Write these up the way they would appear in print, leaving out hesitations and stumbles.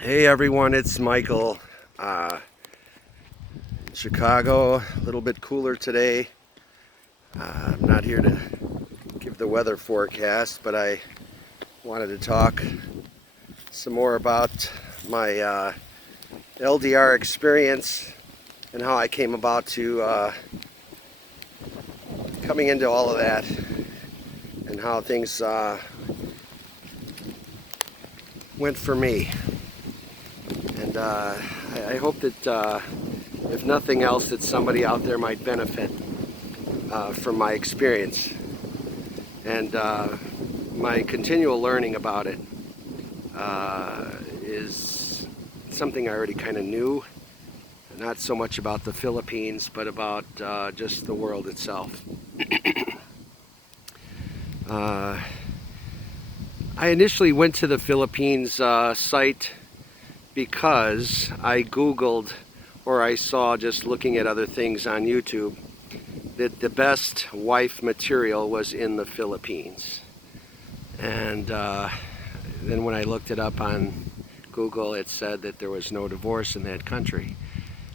Hey everyone, it's Michael. Chicago, a little bit cooler today. I'm not here to give the weather forecast, but I wanted to talk some more about my LDR experience and how I came about to coming into all of that and how things went for me. And I hope that if nothing else, that somebody out there might benefit from my experience and my continual learning about it is something I already kind of knew, not so much about the Philippines, but about just the world itself. I initially went to the Philippines site because I Googled, or I saw just looking at other things on YouTube, that the best wife material was in the Philippines. And then when I looked it up on Google, it said that there was no divorce in that country,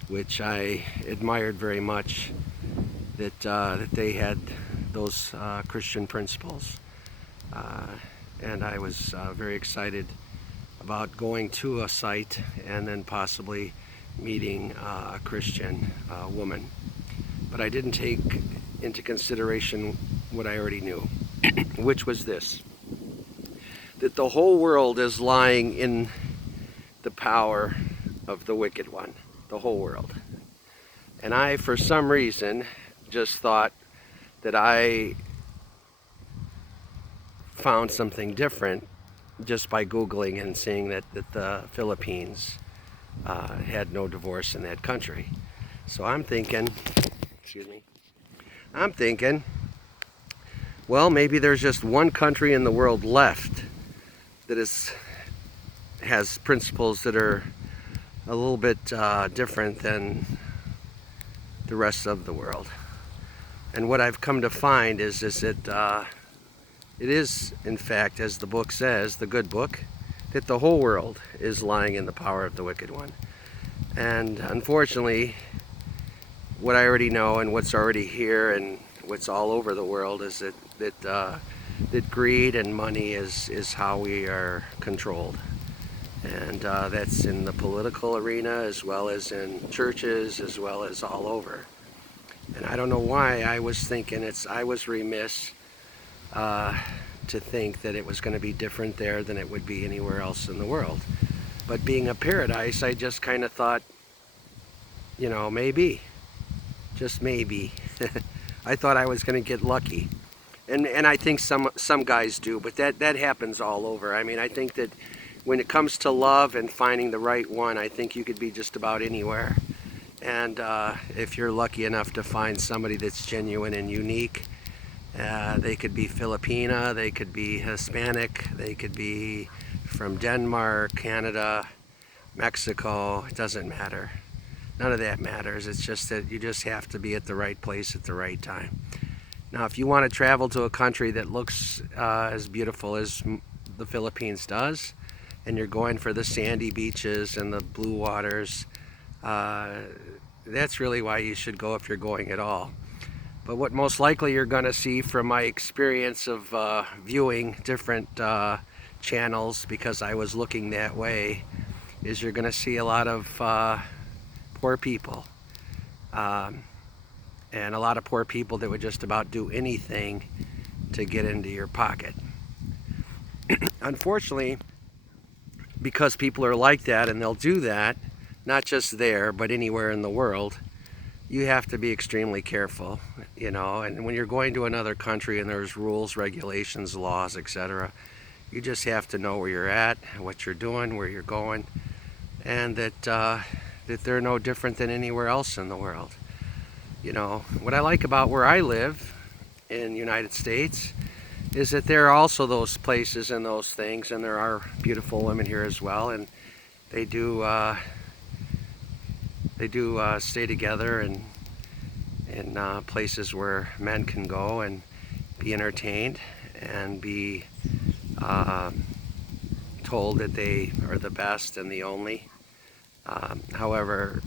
which I admired very much, that they had those Christian principles. And I was very excited about going to a site and then possibly meeting a Christian woman. But I didn't take into consideration what I already knew, which was this: that the whole world is lying in the power of the wicked one, the whole world. And I, for some reason, just thought that I found something different just by Googling and seeing that the Philippines had no divorce in that country. So I'm thinking, well, maybe there's just one country in the world left that has principles that are a little bit different than the rest of the world. And what I've come to find is that it is, in fact, as the book says, the good book, that the whole world is lying in the power of the wicked one. And unfortunately, what I already know and what's already here and what's all over the world is that greed and money is how we are controlled. And that's in the political arena, as well as in churches, as well as all over. And I don't know why I was thinking I was remiss to think that it was going to be different there than it would be anywhere else in the world. But being a paradise, I just kind of thought, maybe, just maybe. I thought I was going to get lucky. And I think some guys do, but that happens all over. I mean, I think that when it comes to love and finding the right one, I think you could be just about anywhere. And if you're lucky enough to find somebody that's genuine and unique, they could be Philippina, they could be Hispanic, they could be from Denmark, Canada, Mexico. It doesn't matter. None of that matters. It's just that you just have to be at the right place at the right time. Now, if you want to travel to a country that looks as beautiful as the Philippines does, and you're going for the sandy beaches and the blue waters, that's really why you should go if you're going at all. But what most likely you're going to see from my experience of viewing different channels, because I was looking that way, is you're going to see a lot of poor people. And a lot of poor people that would just about do anything to get into your pocket. Unfortunately, because people are like that and they'll do that, not just there, but anywhere in the world, you have to be extremely careful, and when you're going to another country and there's rules, regulations, laws, etc., you just have to know where you're at, what you're doing, where you're going, and that they're no different than anywhere else in the world. What I like about where I live in the United States is that there are also those places and those things, and there are beautiful women here as well, and they do stay together and in places where men can go and be entertained and be told that they are the best and the only. However,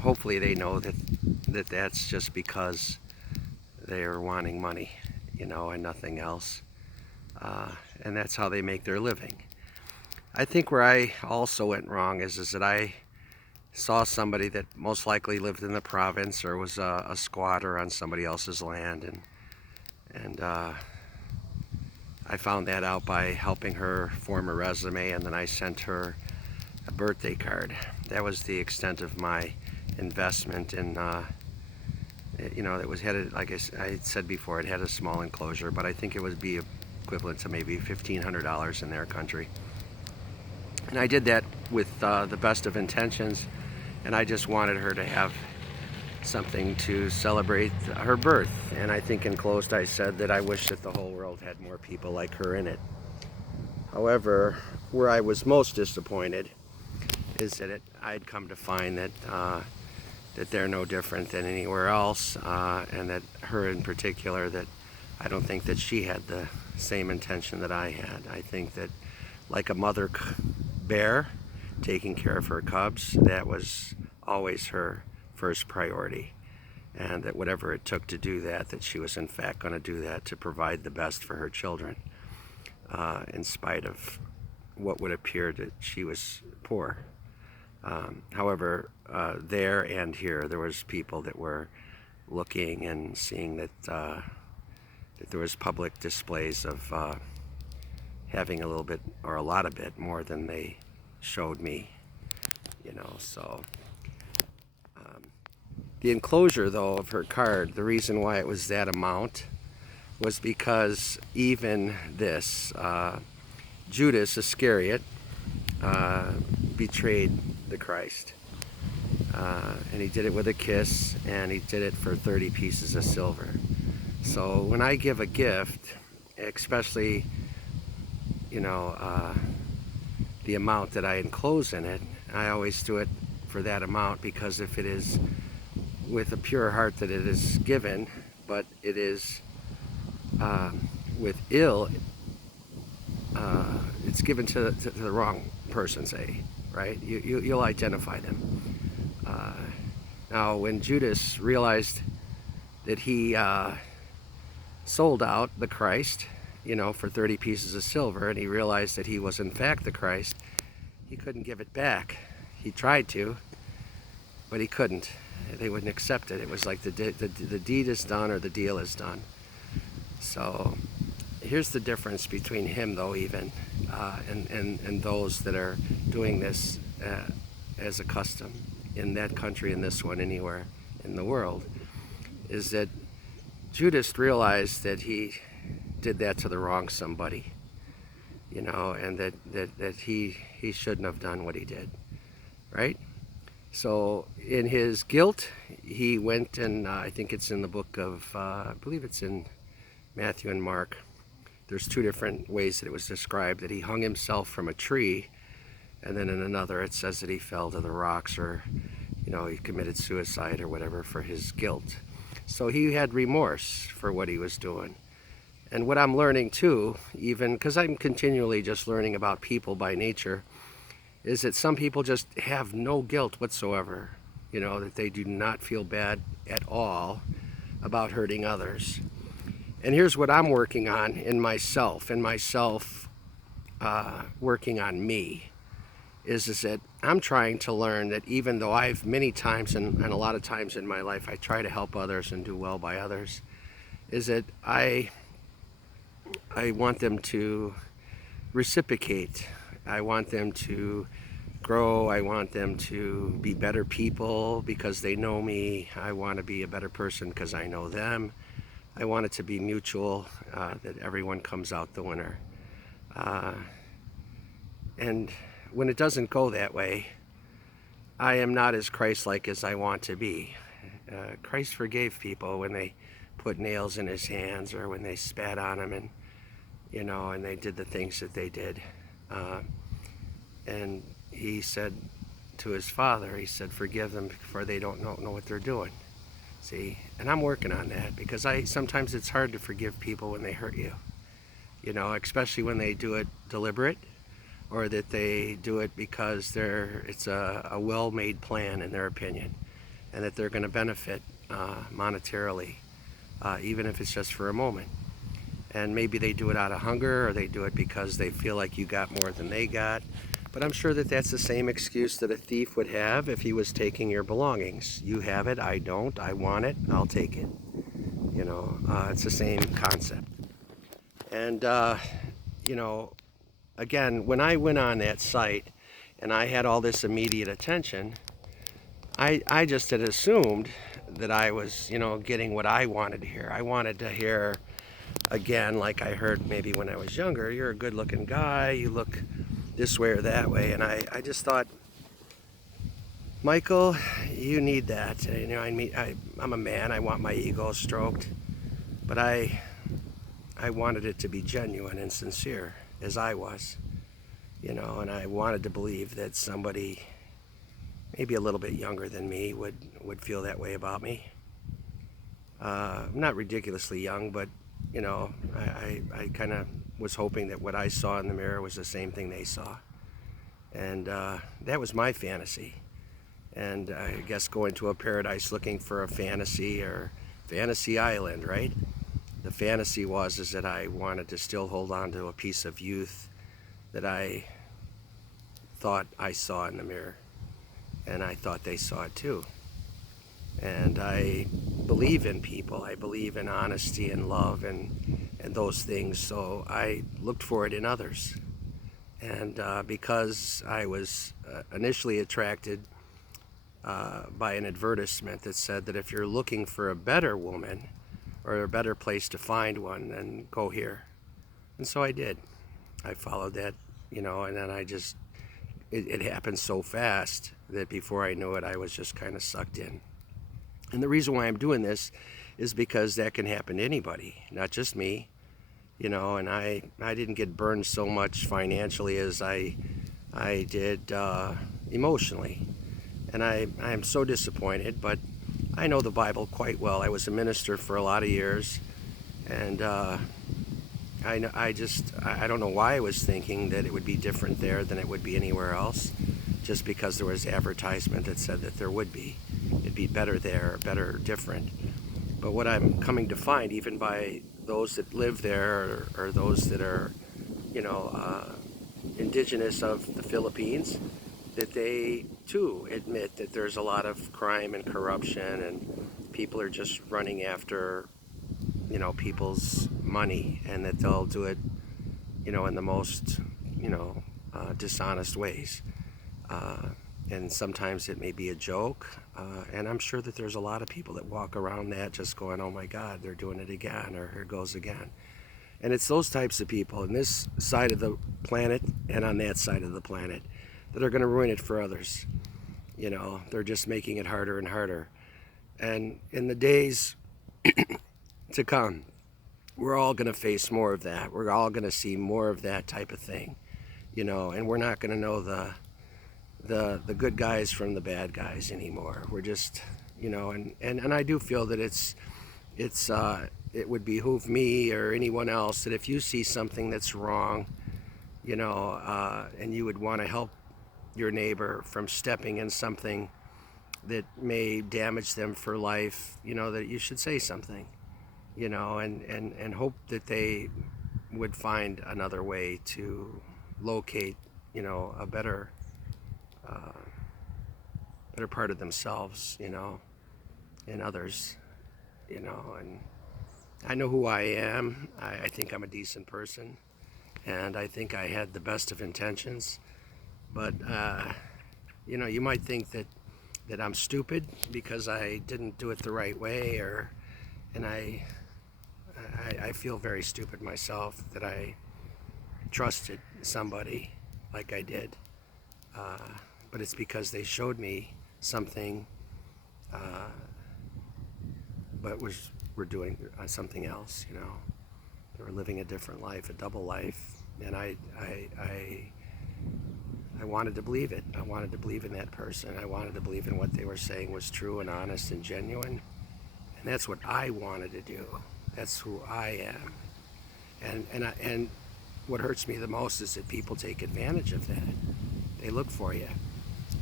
hopefully they know that that's just because they are wanting money, and nothing else. And that's how they make their living. I think where I also went wrong is that I saw somebody that most likely lived in the province or was a squatter on somebody else's land, and I found that out by helping her form a resume, and then I sent her a birthday card. That was the extent of my investment in, it was headed, like I said before, it had a small enclosure, but I think it would be equivalent to maybe $1,500 in their country. And I did that with the best of intentions, and I just wanted her to have something to celebrate her birth. And I think enclosed I said that I wish that the whole world had more people like her in it. However, where I was most disappointed is that I'd come to find that that they're no different than anywhere else, and that her in particular, that I don't think that she had the same intention that I had. I think that like a mother bear taking care of her cubs, that was always her first priority, and that whatever it took to do that, that she was in fact going to do that to provide the best for her children, in spite of what would appear that she was poor. However, there and here, there was people that were looking and seeing that that there was public displays of having a little bit or a lot of it more than they showed me, so the enclosure though of her card, the reason why it was that amount was because even this Judas Iscariot betrayed the Christ, and he did it with a kiss, and he did it for 30 pieces of silver. So when I give a gift, especially the amount that I enclose in it, I always do it for that amount, because if it is with a pure heart that it is given, but it is with ill, it's given to the wrong person, say, right? You'll identify them. Now, when Judas realized that he sold out the Christ, for 30 pieces of silver, and he realized that he was in fact the Christ, he couldn't give it back. He tried to, but he couldn't. They wouldn't accept it. It was like the deed is done, or the deal is done. So here's the difference between him, though, even and those that are doing this as a custom in that country, in this one, anywhere in the world, is that Judas realized that he did that to the wrong somebody, and that he shouldn't have done what he did, right? So in his guilt, he went, and I think it's in the book of, I believe it's in Matthew and Mark. There's two different ways that it was described, that he hung himself from a tree, and then in another it says that he fell to the rocks, or he committed suicide or whatever for his guilt. So he had remorse for what he was doing. And what I'm learning too, even because I'm continually just learning about people by nature, is that some people just have no guilt whatsoever, that they do not feel bad at all about hurting others. And here's what I'm working on in myself, working on me, is that I'm trying to learn that even though I've many times and a lot of times in my life I try to help others and do well by others, is that I want them to reciprocate. I want them to grow. I want them to be better people because they know me. I want to be a better person because I know them. I want it to be mutual, that everyone comes out the winner. And when it doesn't go that way, I am not as Christ-like as I want to be. Christ forgave people when they put nails in his hands, or when they spat on him, and and they did the things that they did. And he said to his Father, he said, forgive them, for they don't know what they're doing. See, and I'm working on that, because sometimes it's hard to forgive people when they hurt you, especially when they do it deliberate, or that they do it because it's a well-made plan in their opinion, and that they're going to benefit monetarily, even if it's just for a moment. And maybe they do it out of hunger, or they do it because they feel like you got more than they got. But I'm sure that that's the same excuse that a thief would have if he was taking your belongings. You have it, I don't, I want it, I'll take it. It's the same concept. And, again, when I went on that site and I had all this immediate attention, I just had assumed that I was, getting what I wanted to hear. I wanted to hear, again, like I heard maybe when I was younger, you're a good looking guy, you look this way or that way. And I just thought, Michael, you need that. I'm a man, I want my ego stroked. But I wanted it to be genuine and sincere, as I was, and I wanted to believe that somebody maybe a little bit younger than me would feel that way about me. Not ridiculously young, but, I kind of was hoping that what I saw in the mirror was the same thing they saw. And that was my fantasy. And I guess going to a paradise looking for a fantasy, or fantasy island, right? The fantasy is that I wanted to still hold on to a piece of youth that I thought I saw in the mirror, and I thought they saw it too. And I believe in people. I believe in honesty and love and those things. So I looked for it in others. And because I was initially attracted by an advertisement that said that if you're looking for a better woman, or a better place to find one, then go here. And so I did. I followed that, and then it happened so fast that before I knew it, I was just kind of sucked in. And the reason why I'm doing this is because that can happen to anybody, not just me, and I didn't get burned so much financially as I did emotionally. And I am so disappointed, but I know the Bible quite well. I was a minister for a lot of years, and I don't know why I was thinking that it would be different there than it would be anywhere else, just because there was advertisement that said that there would be. It'd be better there, better, different. But what I'm coming to find, even by those that live there, or those that are, indigenous of the Philippines, that they too admit that there's a lot of crime and corruption, and people are just running after, people's money, and that they'll do it, in the most, dishonest ways. And sometimes it may be a joke, and I'm sure that there's a lot of people that walk around that just going, oh my God, they're doing it again, or here goes again. And it's those types of people on this side of the planet and on that side of the planet that are going to ruin it for others. They're just making it harder and harder. And in the days to come, we're all going to face more of that. We're all going to see more of that type of thing, and we're not going to know the good guys from the bad guys anymore. We're just, and I do feel that it would behoove me or anyone else that if you see something that's wrong, and you would want to help your neighbor from stepping in something that may damage them for life, that you should say something, and hope that they would find another way to locate, a better part of themselves, in others, and I know who I am. I think I'm a decent person, and I think I had the best of intentions. But, you might think that I'm stupid because I didn't do it the right way, and I feel very stupid myself that I trusted somebody like I did. But it's because they showed me something, but were doing something else, They were living a different life, a double life, and I wanted to believe it. I wanted to believe in that person. I wanted to believe in what they were saying was true and honest and genuine. And that's what I wanted to do. That's who I am. And what hurts me the most is that people take advantage of that. They look for you.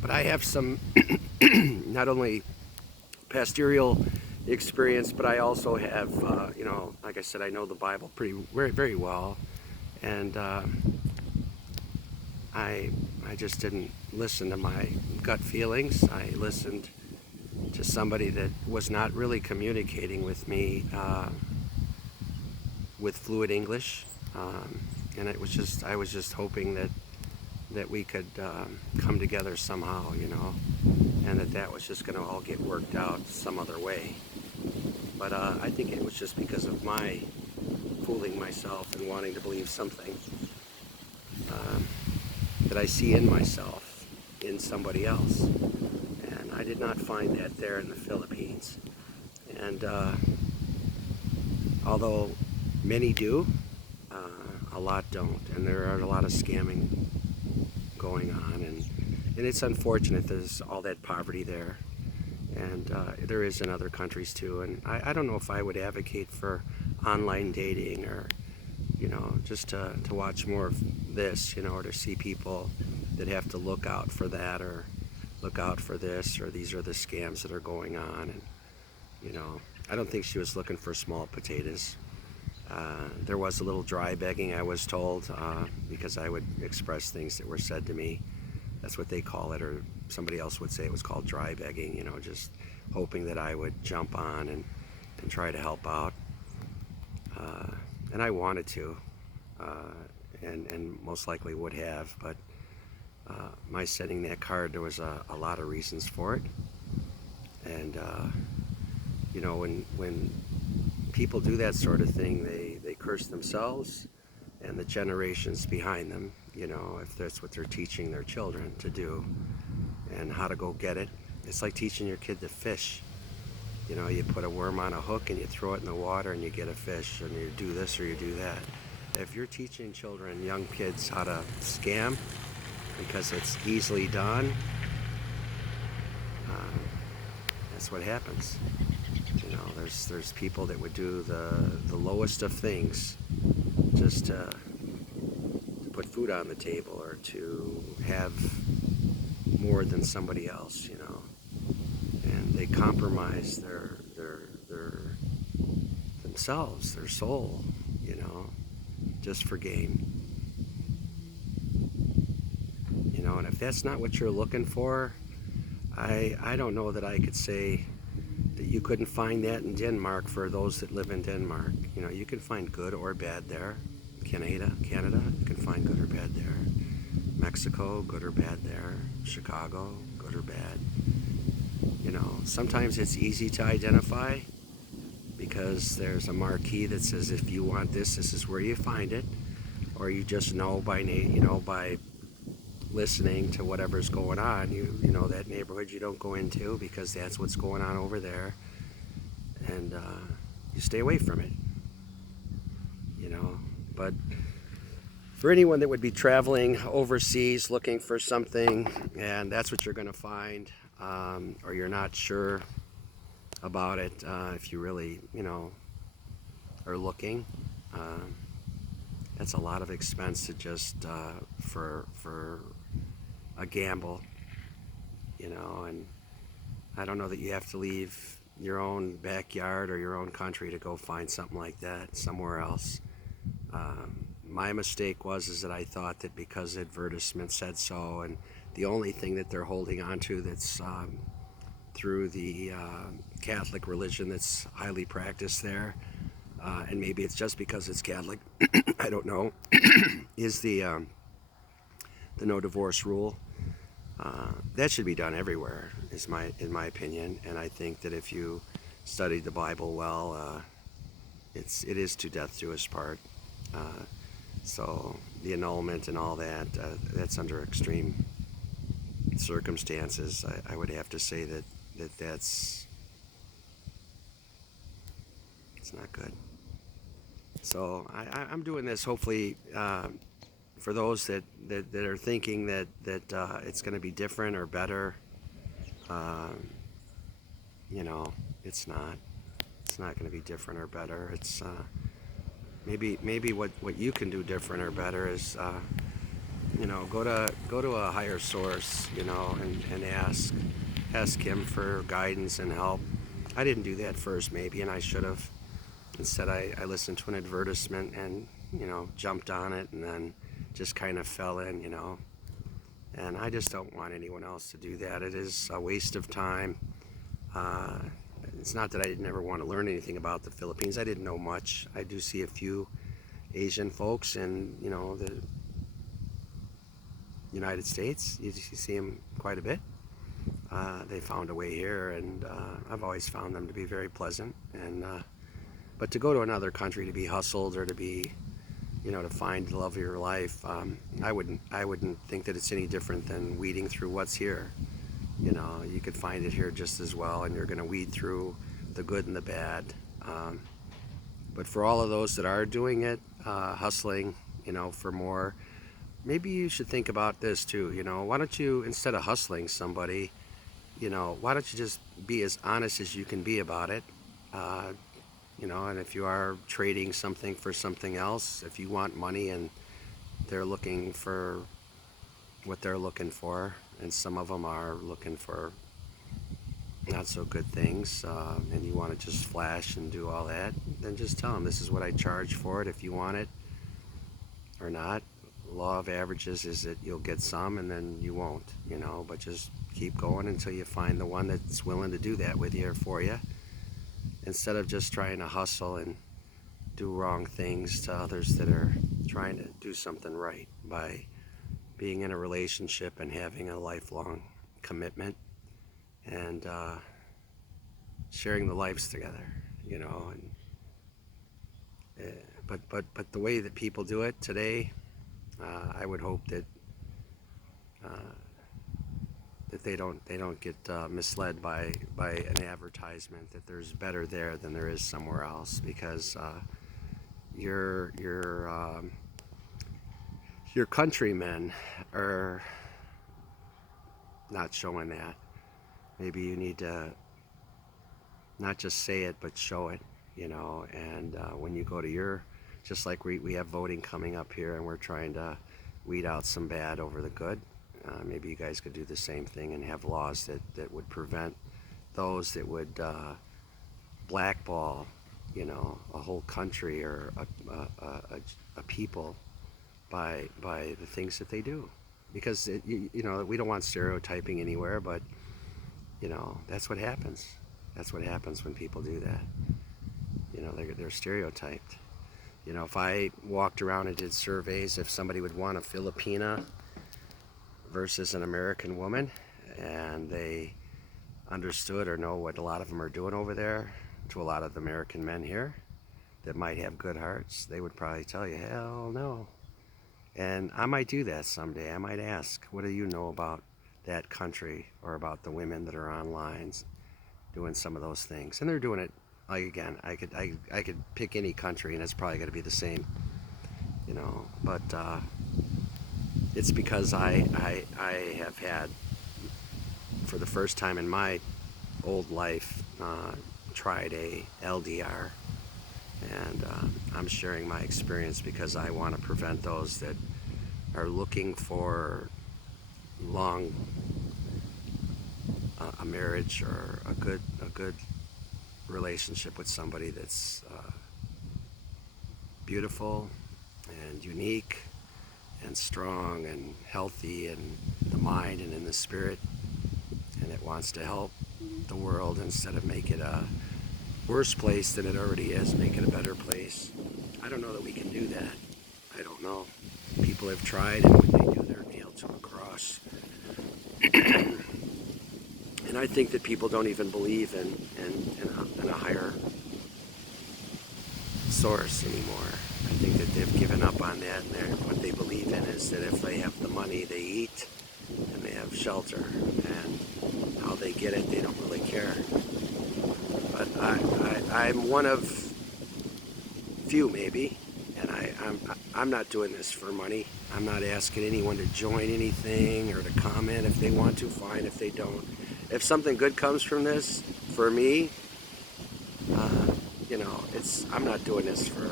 But I have some not only pastoral experience, but I also have, like I said, I know the Bible very, very well, and I just didn't listen to my gut feelings. I listened to somebody that was not really communicating with me with fluid English, and I was just hoping that we could come together somehow, and that was just going to all get worked out some other way. But I think it was just because of my fooling myself and wanting to believe something that I see in myself in somebody else. And I did not find that there in the Philippines. And although many do, a lot don't. And there are a lot of scamming going on. And it's unfortunate there's all that poverty there. And there is in other countries too. And I don't know if I would advocate for online dating or, just to watch more of this, or to see people that have to look out for that or look out for this or these are the scams that are going on. And, I don't think she was looking for small potatoes. There was a little dry begging, I was told, because I would express things that were said to me. That's what they call it, or somebody else would say it was called dry begging, just hoping that I would jump on and try to help out. And I wanted to, and most likely would have, but my setting that card, there was a lot of reasons for it. And, when people do that sort of thing, they curse themselves and the generations behind them, if that's what they're teaching their children to do and how to go get it. It's like teaching your kid to fish. You put a worm on a hook and you throw it in the water and you get a fish, and you do this or you do that. If you're teaching children, young kids, how to scam because it's easily done, that's what happens. There's people that would do the lowest of things just to put food on the table or to have more than somebody else, and they compromise their themselves, their soul, just for gain. And if that's not what you're looking for, I don't know that I could say that you couldn't find that in Denmark for those that live in Denmark. You can find good or bad there. Canada, you can find good or bad there. Mexico, good or bad there. Chicago, good or bad. Sometimes it's easy to identify because there's a marquee that says if you want this is where you find it, or you just know by by listening to whatever's going on, that neighborhood you don't go into because that's what's going on over there, and you stay away from it. But for anyone that would be traveling overseas looking for something and that's what you're going to find, or you're not sure about it, if you really are looking, that's a lot of expense to just for a gamble, and I don't know that you have to leave your own backyard or your own country to go find something like that somewhere else. My mistake is that I thought that because the advertisement said so, and the only thing that they're holding on to that's through the Catholic religion that's highly practiced there, and maybe it's just because it's Catholic, I don't know, is the no divorce rule. That should be done everywhere, in my opinion. And I think that if you studied the Bible well, it is to death do us part. So the annulment and all that, that's under extreme circumstances. I would have to say that's it's not good. So I'm doing this hopefully for those that are thinking that it's going to be different or better. It's not. It's not going to be different or better. It's maybe what you can do different or better is, go to a higher source, and ask him for guidance and help. I didn't do that first, maybe, and I should have. Instead, I listened to an advertisement and, jumped on it, and then just kind of fell in, And I just don't want anyone else to do that. It is a waste of time. Uh, it's not that I didn't ever want to learn anything about the Philippines. I didn't know much. I do see a few Asian folks in, the United States. You see them quite a bit. They found a way here, and I've always found them to be very pleasant. And but to go to another country to be hustled or to be, to find the love of your life, I wouldn't think that it's any different than weeding through what's here. You could find it here just as well, and you're going to weed through the good and the bad. But for all of those that are doing it, hustling, for more, maybe you should think about this too. Why don't you, instead of hustling somebody, why don't you just be as honest as you can be about it? And if you are trading something for something else, if you want money and they're looking for what they're looking for, and some of them are looking for not so good things, and you want to just flash and do all that, then just tell them this is what I charge for it, if you want it or not. Law of averages is that you'll get some and then you won't, but just keep going until you find the one that's willing to do that with you or for you, instead of just trying to hustle and do wrong things to others that are trying to do something right by being in a relationship and having a lifelong commitment and sharing the lives together, and but the way that people do it today, I would hope that they don't get misled by an advertisement that there's better there than there is somewhere else, because your countrymen are not showing that. Maybe you need to not just say it but show it, and when you go to just like we have voting coming up here, and we're trying to weed out some bad over the good. Maybe you guys could do the same thing and have laws that would prevent those that would blackball, a whole country or a people by the things that they do. Because we don't want stereotyping anywhere, but that's what happens. That's what happens when people do that. They're stereotyped. If I walked around and did surveys, if somebody would want a Philippina versus an American woman, and they understood or know what a lot of them are doing over there to a lot of the American men here that might have good hearts, they would probably tell you, hell no. And I might do that someday. I might ask, what do you know about that country or about the women that are online doing some of those things? And they're doing it, like, again, I could pick any country and it's probably going to be the same, but it's because I have had, for the first time in my old life, tried a LDR, and I'm sharing my experience because I want to prevent those that are looking for a marriage or a good relationship with somebody that's beautiful and unique and strong and healthy in the mind and in the spirit, and it wants to help the world instead of make it a worse place than it already is, make it a better place. I don't know that we can do that. I don't know. People have tried, and when they do, they're nailed to a cross. And I think that people don't even believe in a higher source anymore. I think that they've given up on that, and what they believe in is that if they have the money, they eat, and they have shelter, and how they get it, they don't really care. But I'm one of few, maybe, and I'm not doing this for money. I'm not asking anyone to join anything or to comment. If they want to, fine. If they don't, if something good comes from this, for me, I'm not doing this for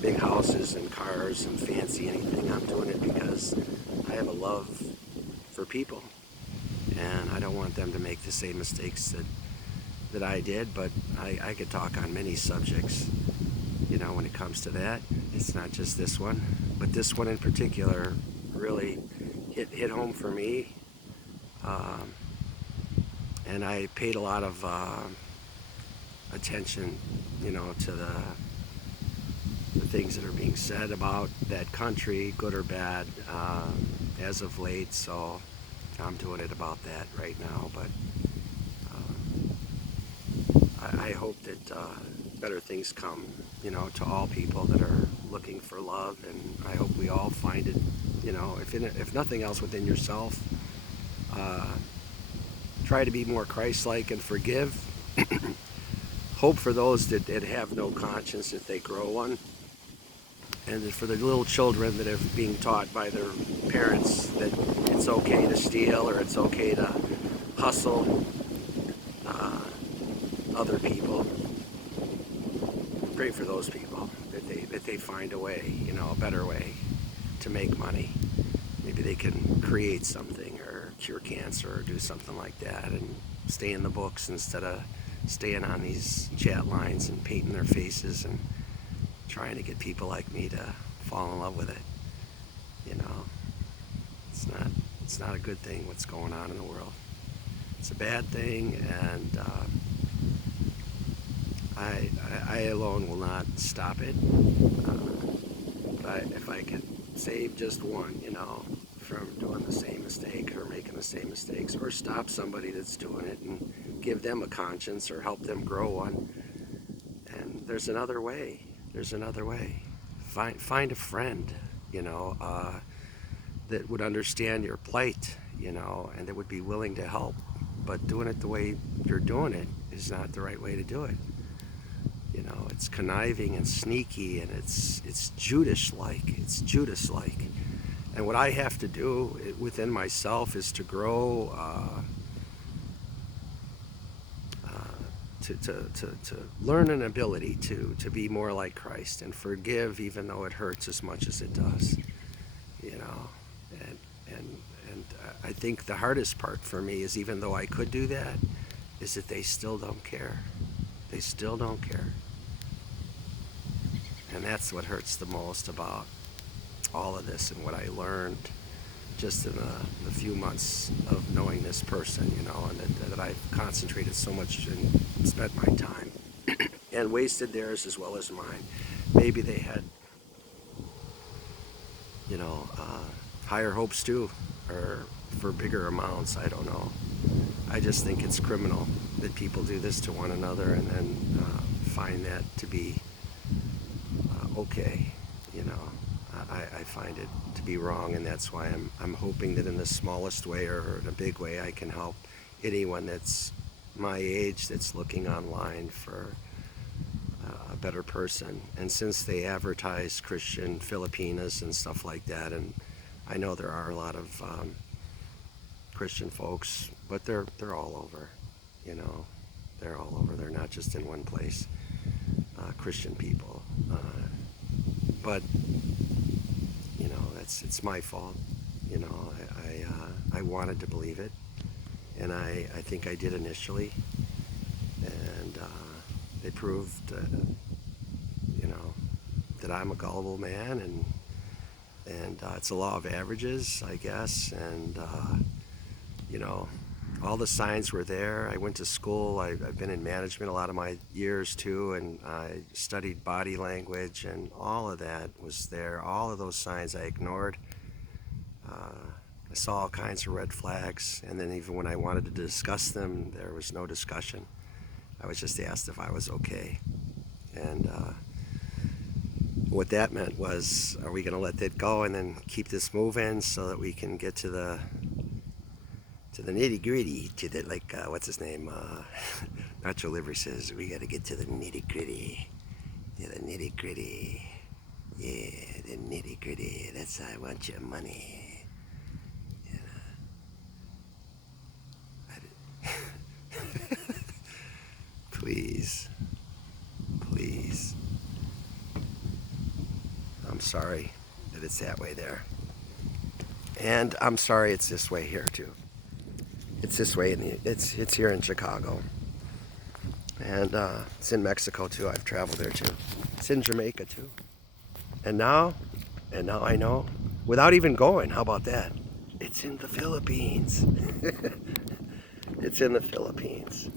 big houses and cars and fancy anything. I'm doing it because I have a love for people, and I don't want them to make the same mistakes that I did. But I could talk on many subjects, when it comes to that. It's not just this one, but this one in particular really hit home for me. Um, and I paid a lot of attention, to the things that are being said about that country, good or bad, as of late. So I'm doing it about that right now. But I hope that better things come, to all people that are looking for love, and I hope we all find it, if nothing else within yourself. Try to be more Christ-like and forgive. Hope for those that have no conscience, that they grow one. And for the little children that are being taught by their parents that it's okay to steal or it's okay to hustle other people. Pray for those people that they find a way, a better way to make money. Maybe they can create something or cure cancer or do something like that and stay in the books instead of staying on these chat lines and painting their faces and trying to get people like me to fall in love with it. It's not a good thing what's going on in the world. It's a bad thing, and I alone will not stop it. But if I could save just one, from doing the same mistake or making the same mistakes, or stop somebody that's doing it and give them a conscience or help them grow one. And there's another way. There's another way. Find a friend, that would understand your plight, and that would be willing to help. But doing it the way you're doing it is not the right way to do it. It's conniving and sneaky, and it's Judas-like. It's Judas-like. And what I have to do within myself is to grow, to learn an ability to be more like Christ and forgive, even though it hurts as much as it does. And I think the hardest part for me is, even though I could do that, is that they still don't care. They still don't care. And that's what hurts the most about all of this, and what I learned just in the few months of knowing this person, and that I've concentrated so much and spent my time and wasted theirs as well as mine. Maybe they had, higher hopes too, or for bigger amounts. I don't know. I just think it's criminal that people do this to one another and then find that to be okay. I find it to be wrong, and that's why I'm hoping that in the smallest way or in a big way I can help anyone that's my age that's looking online for a better person. And since they advertise Christian Filipinas and stuff like that, and I know there are a lot of Christian folks, but they're all over. They're all over. They're not just in one place. Christian people, but it's my fault. I wanted to believe it, and I think I did initially, and they proved that I'm a gullible man, and it's a law of averages, I guess. And all the signs were there. I went to school. I've been in management a lot of my years too, and I studied body language, and all of that was there. All of those signs I ignored. I saw all kinds of red flags, and then even when I wanted to discuss them, there was no discussion. I was just asked if I was okay. And what that meant was, are we going to let that go and then keep this moving so that we can get to the nitty gritty, to the, like, what's his name? Nacho Libre says, we got to get to the nitty gritty. Yeah, the nitty gritty. Yeah, the nitty gritty. That's how I want your money. Please, please, I'm sorry that it's that way there. And I'm sorry it's this way here too. It's this way it's here in Chicago. And it's in Mexico too. I've traveled there too. It's in Jamaica too. And now I know, without even going, how about that? It's in the Philippines. It's in the Philippines.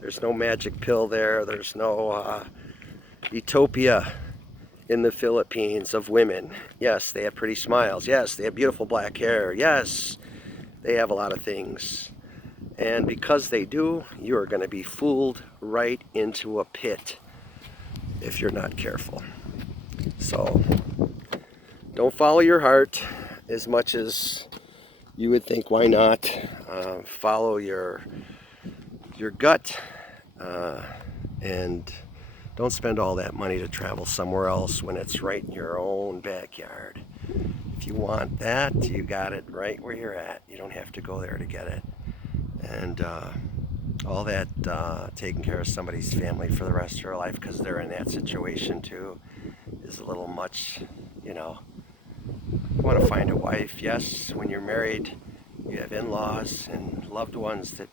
There's no magic pill there. There's no utopia in the Philippines of women. Yes, they have pretty smiles. Yes, they have beautiful black hair. Yes, they have a lot of things. And because they do, you are going to be fooled right into a pit if you're not careful. So don't follow your heart as much as you would think. Why not? Follow your gut, and don't spend all that money to travel somewhere else when it's right in your own backyard. If you want that, you got it right where you're at. You don't have to go there to get it. And all that taking care of somebody's family for the rest of their life because they're in that situation too is a little much, you know. You want to find a wife. Yes, when you're married, you have in-laws and loved ones that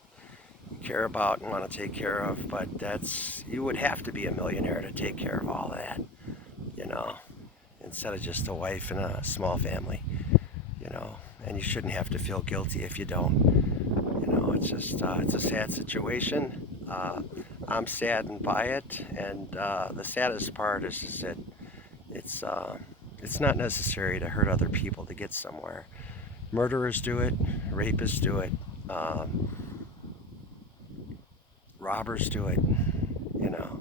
you care about and want to take care of, but you would have to be a millionaire to take care of all of that, you know, instead of just a wife and a small family, you know. And you shouldn't have to feel guilty if you don't. You know, it's just it's a sad situation. I'm saddened by it, and the saddest part is that it's not necessary to hurt other people to get somewhere. Murderers do it, rapists do it, robbers do it, you know.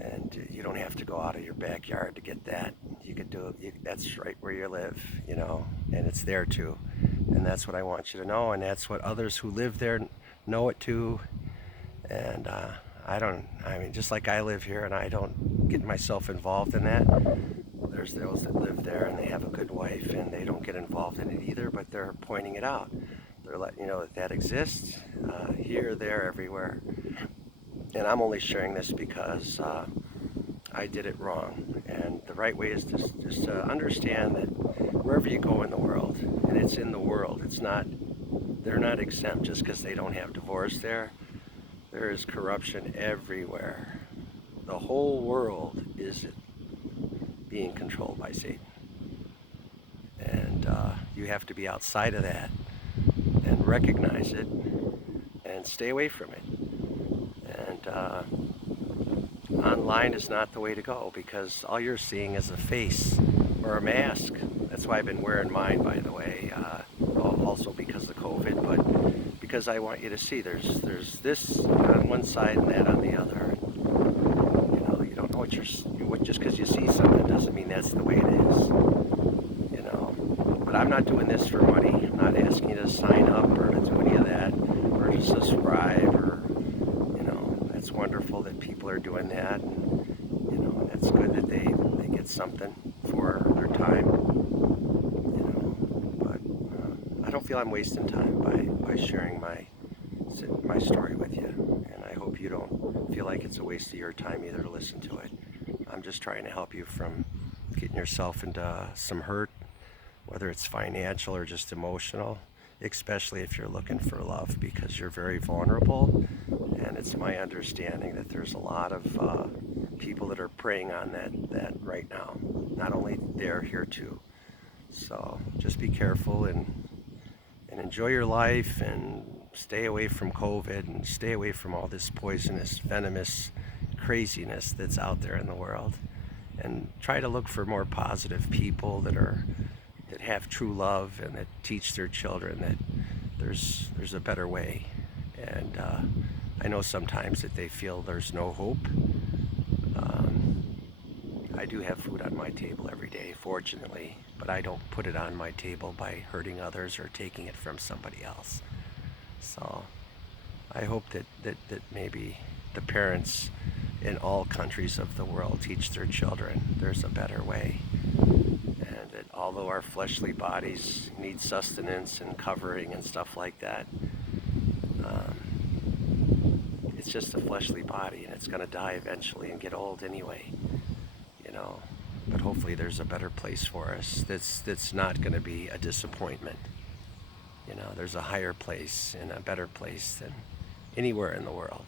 And you don't have to go out of your backyard to get that. You could do it. That's right where you live, you know, and it's there too. And that's what I want you to know, and that's what others who live there know it too. And I mean, just like I live here and I don't get myself involved in that, there's those that live there and they have a good wife and they don't get involved in it either, but they're pointing it out. They're letting you know that exists here, there, everywhere. And I'm only sharing this because I did it wrong. And the right way is just to understand that wherever you go in the world, and it's in the world, they're not exempt just because they don't have divorce there. There is corruption everywhere. The whole world is being controlled by Satan. And you have to be outside of that and recognize it and stay away from it. And online is not the way to go because all you're seeing is a face or a mask. That's why I've been wearing mine, by the way, also because of COVID, but because I want you to see there's this on one side and that on the other. You know, you don't know just because you see something doesn't mean that's the way it is. You know, but I'm not doing this for money. I'm not asking you to sign up or to do any of that or to subscribe or, you know, that's wonderful that people are doing that. And, you know, that's good that they get something for their time. You know, but I don't feel I'm wasting time by sharing my story with you, and I hope you don't feel like it's a waste of your time either to listen to it. I'm just trying to help you from getting yourself into some hurt, whether it's financial or just emotional, especially if you're looking for love, because you're very vulnerable, and it's my understanding that there's a lot of people that are preying on that right now. Not only there, here too. So just be careful and enjoy your life and stay away from COVID and stay away from all this poisonous, venomous craziness that's out there in the world. And try to look for more positive people that have true love and that teach their children that there's a better way. And I know sometimes that they feel there's no hope. I do have food on my table every day, fortunately, but I don't put it on my table by hurting others or taking it from somebody else. So I hope that maybe the parents in all countries of the world teach their children there's a better way. And that although our fleshly bodies need sustenance and covering and stuff like that, it's just a fleshly body and it's going to die eventually and get old anyway. but hopefully there's a better place for us that's not going to be a disappointment. There's a higher place and a better place than anywhere in the world.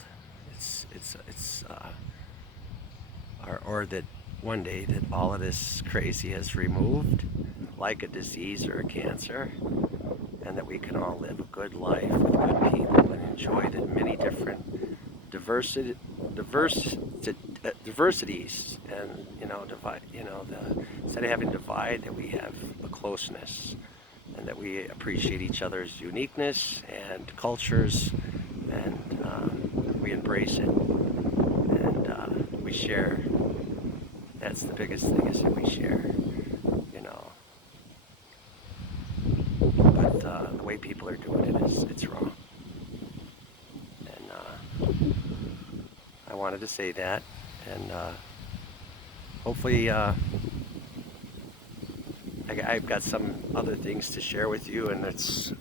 Or that one day that all of this crazy is removed, like a disease or a cancer, and that we can all live a good life with good people and enjoy the many different diversities, and divide. Instead of having divide, that we have a closeness, and that we appreciate each other's uniqueness and cultures, and we embrace it, and we share. That's the biggest thing, is that we share. But the way people are doing it's wrong. And I wanted to say that, and hopefully I've got some other things to share with you, and it's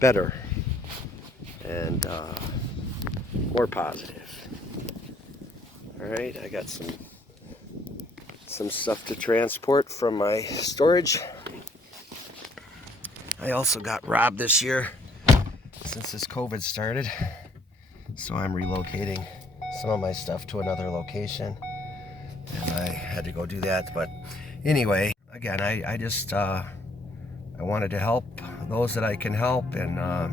better and more positive. All right, I got some stuff to transport from my storage. I also got robbed this year since this COVID started, so I'm relocating some of my stuff to another location, and I had to go do that. But anyway, again, I just I wanted to help those that I can help, and I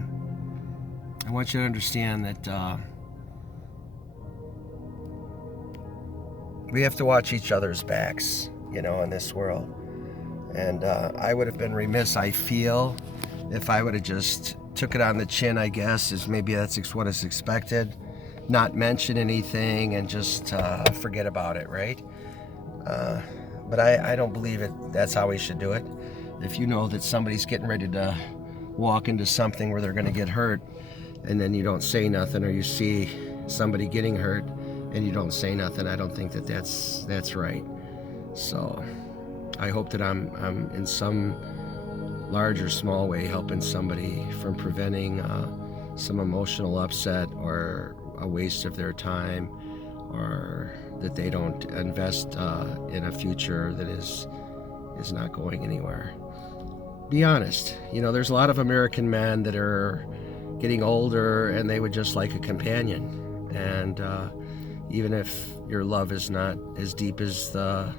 want you to understand that we have to watch each other's backs, in this world. And I would have been remiss, I feel, if I would have just took it on the chin, I guess, is maybe that's what is expected. Not mention anything and just forget about it, right? But I don't believe that's how we should do it. If you know that somebody's getting ready to walk into something where they're going to get hurt, and then you don't say nothing, or you see somebody getting hurt and you don't say nothing, I don't think that's right. So I hope that I'm in some large or small way helping somebody from preventing some emotional upset or a waste of their time, or that they don't invest in a future that is not going anywhere. Be honest. There's a lot of American men that are getting older and they would just like a companion. And even if your love is not as deep as the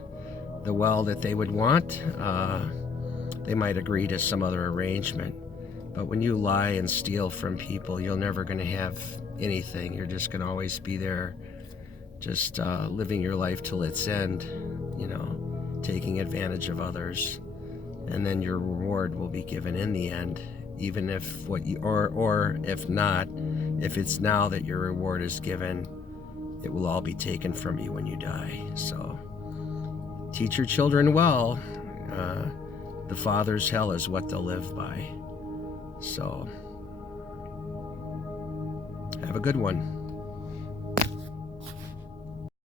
well that they would want, they might agree to some other arrangement. But when you lie and steal from people, you're never going to have anything. You're just going to always be there, just living your life till its end, taking advantage of others. And then your reward will be given in the end, even if or if not, if it's now that your reward is given, it will all be taken from you when you die. So teach your children well. The Father's hell is what they'll live by. So have a good one.